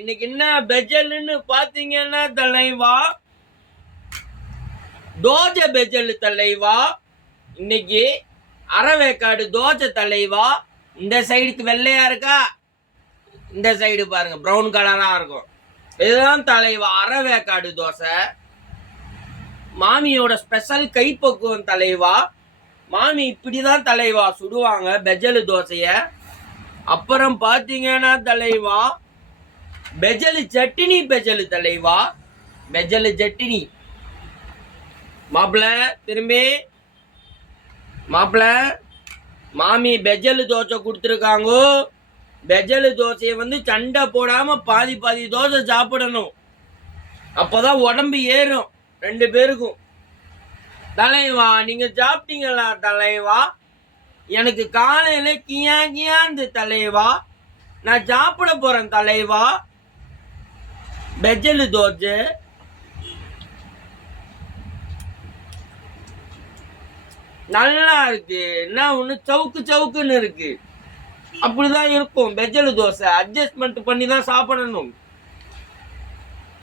இன்னைக்கு என்ன பெஜல்னு பாத்தீங்கன்னா தலைவா, தோஜை பெஜல் தலைவா. இன்னைக்கு அரைவேக்காடு தோஜை தலைவா. இந்த சைடுக்கு வெள்ளையா இருக்கா, இந்த சைடு பாருங்க ப்ரௌன் கலரா இருக்கும். இதுதான் தலைவா அரைவேக்காடு தோசை. மாமியோட ஸ்பெஷல் கைப்பக்குவம் தலைவா. மாமி இப்படிதான் தலைவா சுடுவாங்க பெஜல் தோசைய. அப்புறம் பாத்தீங்கன்னா தலைவா, பெஜல் சட்டினி பெஜல் தலைவா. பெஜல் சட்டினி மாப்பிள்ள திரும்பி மாப்பிள்ள. மாமி பெஜல் தோசை கொடுத்துருக்காங்க. பெஜல் தோசையை வந்து சண்டை போடாம பாதி பாதி தோசை சாப்பிடணும். அப்போதான் உடம்பு ஏறும் ரெண்டு பேருக்கும். தலைவா நீங்க சாப்பிட்டீங்களா தலைவா? எனக்கு காலையில கியா கியாந்து தலைவா. நான் சாப்பிட போறேன் தலைவா பெஜல் தோசை. நல்லா இருக்கு. என்ன ஒண்ணு சவுக்கு சவுக்குன்னு இருக்கு. அப்படிதான் இருக்கும் பெஜல் தோசை. அட்ஜஸ்ட்மெண்ட் பண்ணி தான் சாப்பிடணும்.